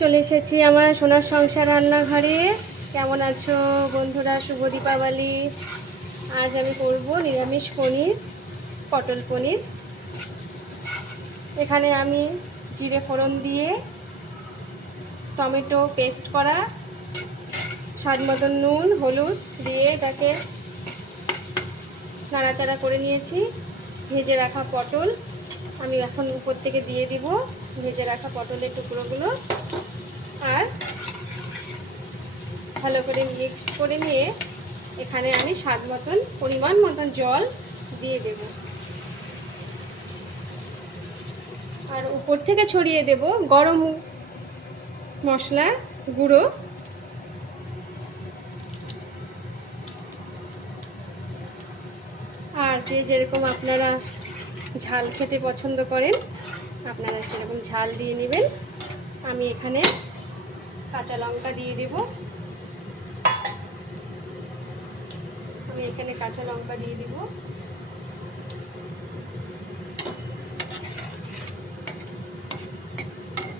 চলে এসেছি আমার সোনার সংসার রান্নাঘরে। কেমন আছো বন্ধুরা? শুভ দীপাবলি। আজ আমি করব নিরামিষ পনির, পটল পনির। এখানে আমি জিরে ফোড়ন দিয়ে টমেটো পেস্ট করা, স্বাদ মতন নুন হলুদ দিয়ে এটাকে নাড়াচাড়া করে নিয়েছি। ভেজে রাখা পটল আমি এখন উপর থেকে দিয়ে দিব, ভেজে রাখা পটলের টুকরোগুলো। আর ভালো করে মিক্স করে নিয়ে এখানে আমি স্বাদ মতন পরিমাণ মতন জল দিয়ে দেব, আর উপর থেকে ছড়িয়ে দেব গরম মশলার গুঁড়ো। আর যে যেরকম আপনারা ঝাল খেতে পছন্দ করেন আপনারা সেরকম ঝাল দিয়ে নেবেন। আমি এখানে কাঁচা লঙ্কা দিয়ে দেব, আমি এখানে কাঁচা লঙ্কা দিয়ে দেব।